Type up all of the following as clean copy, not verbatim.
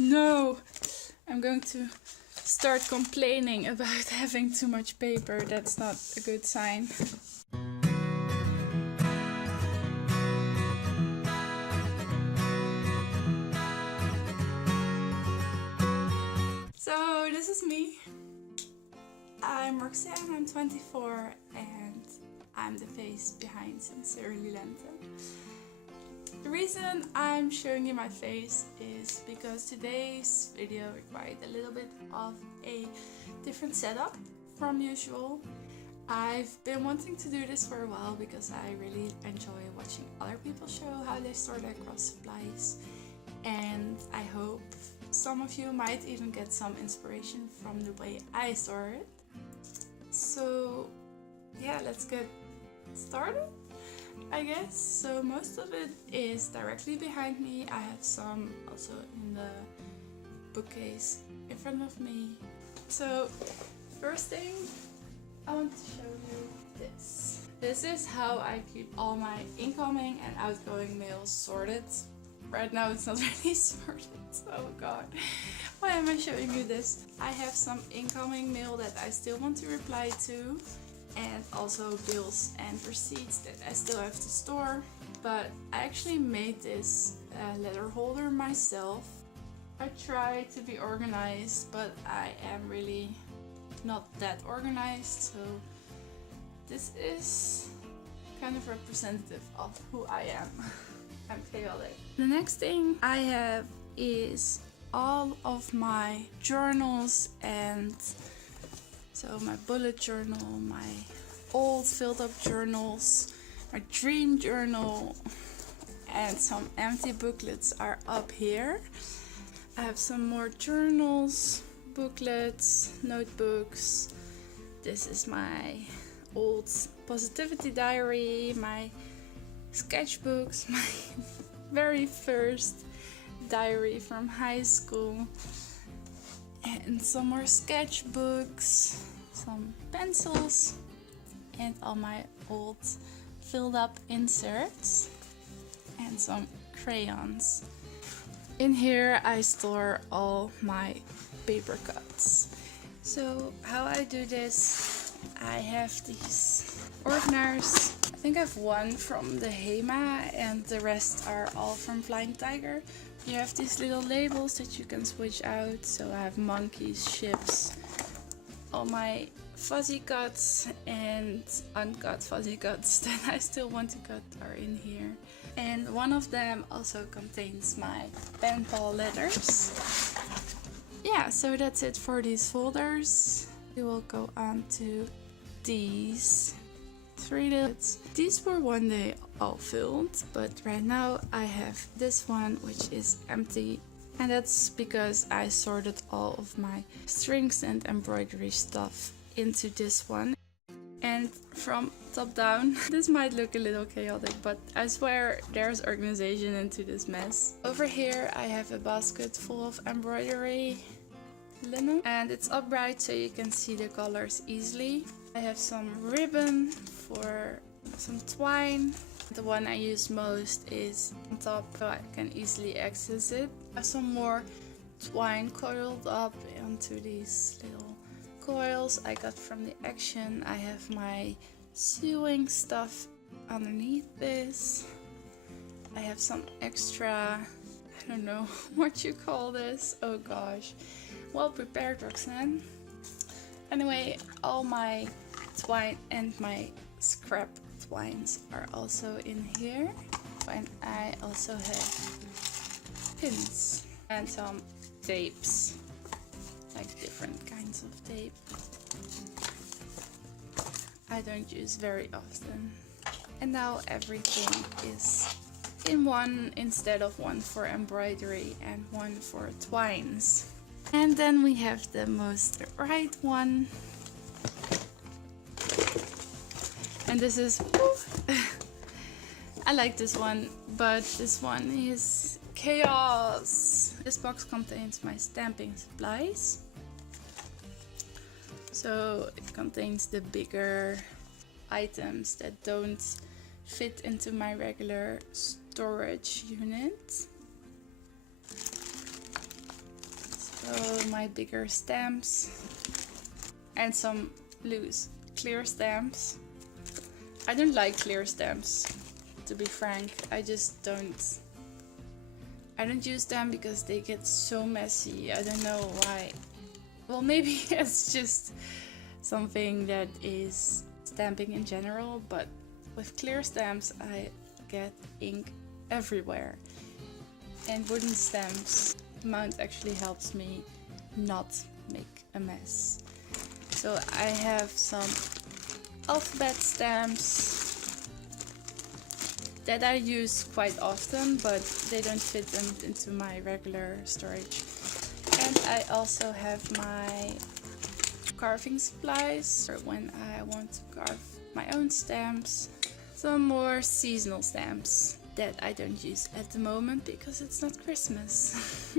No! I'm going to start complaining about having too much paper. That's not a good sign. So this is me. I'm Roxanne, I'm 24 and I'm the face behind Sincerely Lente. The reason I'm showing you my face is because today's video required a little bit of a different setup from usual. I've been wanting to do this for a while because I really enjoy watching other people show how they store their craft supplies, and I hope some of you might even get some inspiration from the way I store it. So yeah, let's get started, I guess. So most of it is directly behind me. I have some also in the bookcase in front of me. So first thing, I want to show you this. This is how I keep all my incoming and outgoing mails sorted. Right now it's not really sorted. Oh god, why am I showing you this? I have some incoming mail that I still want to reply to, and also bills and receipts that I still have to store. But I actually made this letter holder myself. I try to be organized, but I am really not that organized, so this is kind of representative of who I am. I'm chaotic. The next thing I have is all of my journals, and so my bullet journal, my old filled up journals, my dream journal, and some empty booklets are up here. I have some more journals, booklets, notebooks. This is my old positivity diary, my sketchbooks, my very first diary from high school, and some more sketchbooks, some pencils, and all my old filled up inserts, and some crayons. In here I store all my paper cuts. So how I do this, I have these organizers. I think I have one from the HEMA and the rest are all from Flying Tiger. You have these little labels that you can switch out. So I have monkeys, ships, all my fuzzy cuts and uncut fuzzy cuts that I still want to cut are in here. And one of them also contains my pen pal letters. Yeah, so that's it for these folders. We will go on to these 3 lids. These were one day all filled, but right now I have this one which is empty, and that's because I sorted all of my strings and embroidery stuff into this one. And from top down, this might look a little chaotic, but I swear there's organization into this mess. Over here I have a basket full of embroidery linen, and it's upright so you can see the colors easily. I have some ribbon for some twine. The one I use most is on top so I can easily access it. I have some more twine coiled up onto these little coils I got from the Action. I have my sewing stuff underneath this. I have some extra, I don't know what you call this. Oh gosh. Well prepared, Roxanne. Anyway, all my twine and my scrap twines are also in here. And I also have pins and some tapes, like different kinds of tape. I don't use very often. And now everything is in one instead of one for embroidery and one for twines. And then we have the most right one. And this is, I like this one, but this one is chaos. This box contains my stamping supplies. So it contains the bigger items that don't fit into my regular storage unit. So my bigger stamps and some loose clear stamps. I don't like clear stamps, to be frank. I just don't. I don't use them because they get so messy. I don't know why. Well, maybe it's just something that is stamping in general, but with clear stamps I get ink everywhere. And wooden stamps, the mount actually helps me not make a mess. So I have some alphabet stamps that I use quite often, but they don't fit into my regular storage. And I also have my carving supplies for when I want to carve my own stamps. Some more seasonal stamps that I don't use at the moment because it's not Christmas.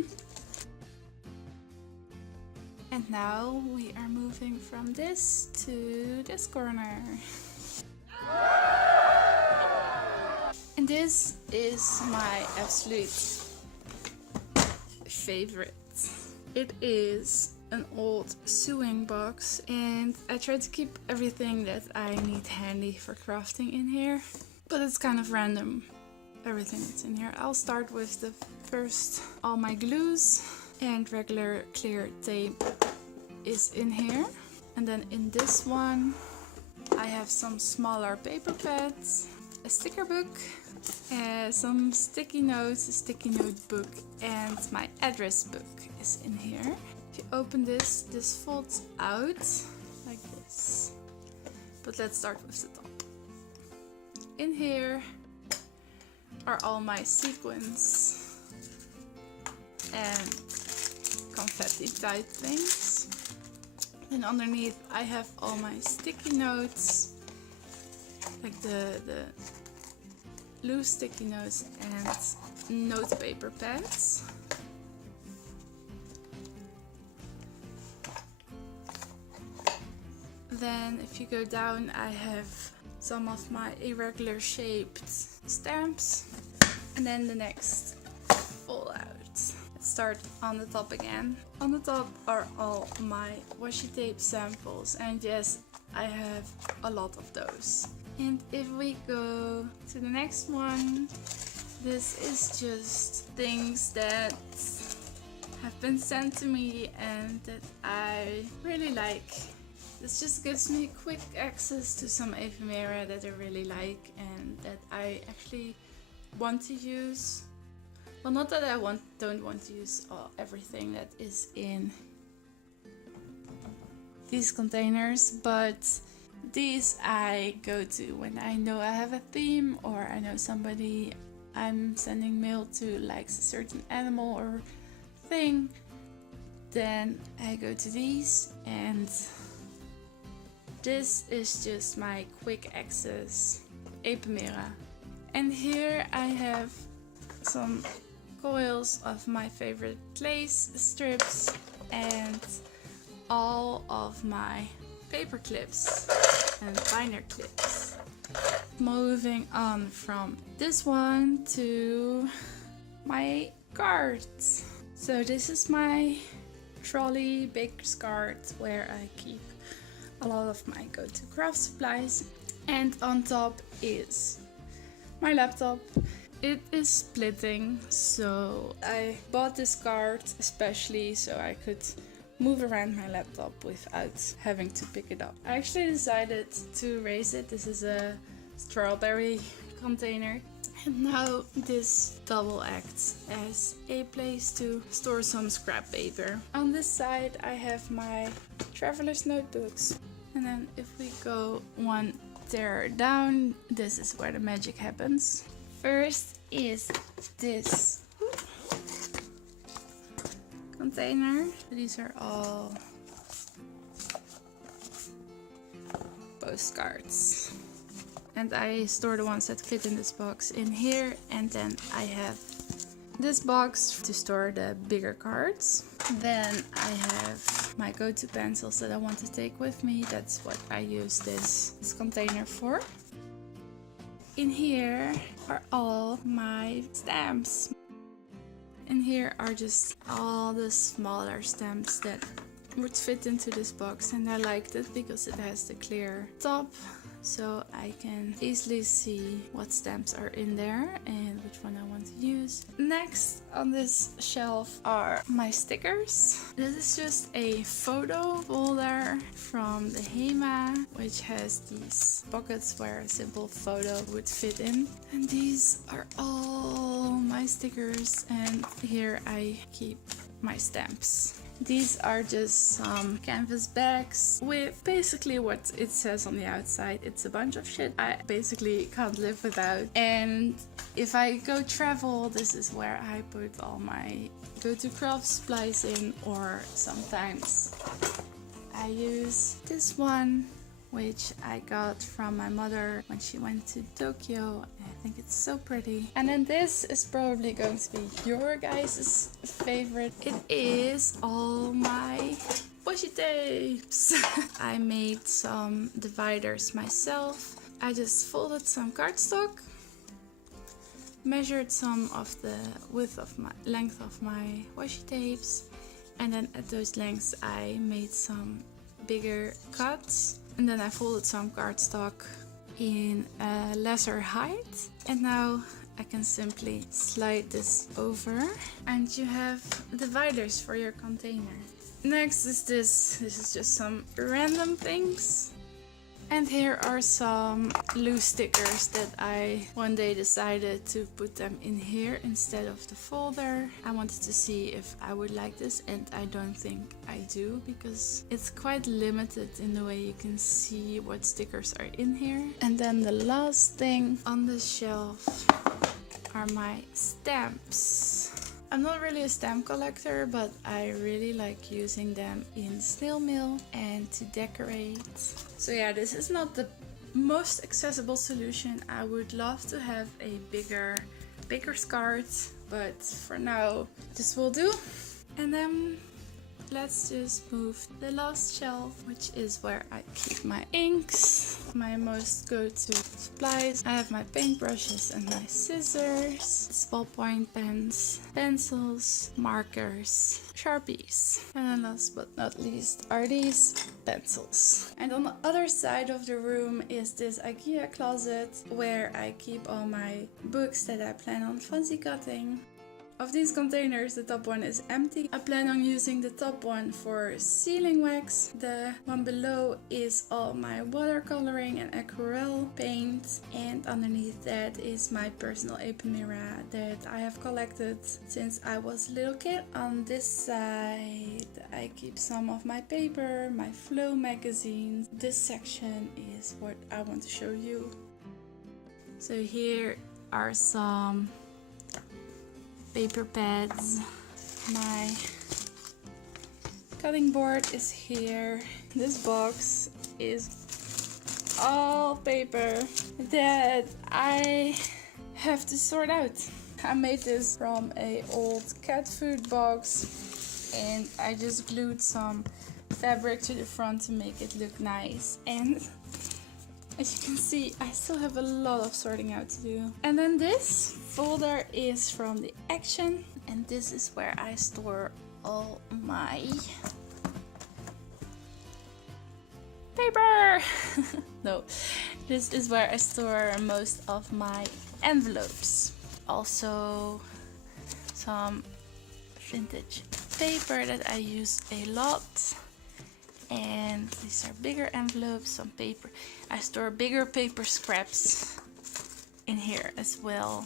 And now we are moving from this to this corner. And this is my absolute favorite. It is an old sewing box, and I try to keep everything that I need handy for crafting in here, but it's kind of random, everything that's in here. I'll start with the first. All my glues and regular clear tape is in here, and then in this one I have some smaller paper pads, a sticker book, some sticky notes, a sticky notebook, and my address book is in here. If you open this, this folds out like this. But let's start with the top. In here are all my sequins and confetti type things. And underneath I have all my sticky notes, like the loose sticky notes and note paper pads. Then if you go down, I have some of my irregular shaped stamps. And then the next fallout. Let's start on the top again. On the top are all my washi tape samples, and yes, I have a lot of those. And if we go to the next one, this is just things that have been sent to me and that I really like. This just gives me quick access to some ephemera that I really like and that I actually want to use. Well, not that I don't want to use everything that is in these containers, but these I go to when I know I have a theme, or I know somebody I'm sending mail to likes a certain animal or thing. Then I go to these, and this is just my quick access ephemera. And here I have some coils of my favorite lace strips and all of my paper clips and binder clips. Moving on from this one to my cards. So this is my trolley baker's cart where I keep a lot of my go-to craft supplies, and on top is my laptop. It is splitting, so I bought this cart especially so I could move around my laptop without having to pick it up. I actually decided to raise it. This is a strawberry container, and now this double acts as a place to store some scrap paper. On this side I have my traveler's notebooks, and then if we go one tier down, this is where the magic happens. First is this container. These are all postcards, and I store the ones that fit in this box in here, and then I have this box to store the bigger cards. Then I have my go-to pencils that I want to take with me. That's what I use this container for. In here are all my stamps. And here are just all the smaller stamps that would fit into this box, and I liked it because it has the clear top, so I can easily see what stamps are in there and which one I want to use. Next on this shelf are my stickers. This is just a photo folder from the HEMA, which has these pockets where a simple photo would fit in. And these are all my stickers, and here I keep my stamps. These are just some canvas bags with basically what it says on the outside. It's a bunch of shit I basically can't live without. And if I go travel, this is where I put all my go-to craft supplies in, or sometimes I use this one, which I got from my mother when she went to Tokyo. I think it's so pretty. And then this is probably going to be your guys' favorite. It is all my washi tapes. I made some dividers myself. I just folded some cardstock, measured some of the length of my washi tapes, and then at those lengths I made some bigger cuts. And then I folded some cardstock in a lesser height. And now I can simply slide this over and you have dividers for your container. Next is this. This is just some random things. And here are some loose stickers that I one day decided to put them in here instead of the folder. I wanted to see if I would like this, and I don't think I do because it's quite limited in the way you can see what stickers are in here. And then the last thing on the shelf are my stamps. I'm not really a stamp collector, but I really like using them in snail mail and to decorate. So yeah, this is not the most accessible solution. I would love to have a bigger card, but for now this will do. And then let's just move to the last shelf, which is where I keep my inks, my most go-to supplies. I have my paintbrushes and my scissors, ballpoint pens, pencils, markers, Sharpies. And then last but not least are these pencils. And on the other side of the room is this IKEA closet where I keep all my books that I plan on fancy cutting. Of these containers, the top one is empty. I plan on using the top one for sealing wax. The one below is all my watercoloring and aquarelle paint. And underneath that is my personal ephemera that I have collected since I was a little kid. On this side, I keep some of my paper, my Flow magazines. This section is what I want to show you. So here are some paper pads. My cutting board is here. This box is all paper that I have to sort out. I made this from an old cat food box and I just glued some fabric to the front to make it look nice. And as you can see, I still have a lot of sorting out to do. And then this folder is from the Action, and this is where I store all my paper. No, this is where I store most of my envelopes. Also some vintage paper that I use a lot. And these are bigger envelopes, some paper. I store bigger paper scraps in here as well.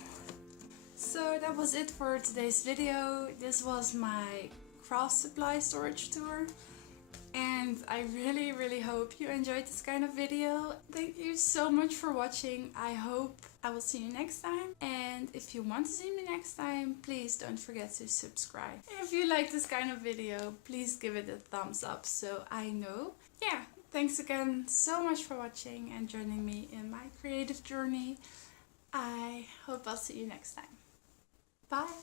So that was it for today's video. This was my craft supply storage tour. And I really hope you enjoyed this kind of video. Thank you so much for watching. I hope I will see you next time. And if you want to see me next time, please don't forget to subscribe. If you like this kind of video, please give it a thumbs up so I know. Yeah, thanks again so much for watching and joining me in my creative journey. I hope I'll see you next time. Bye!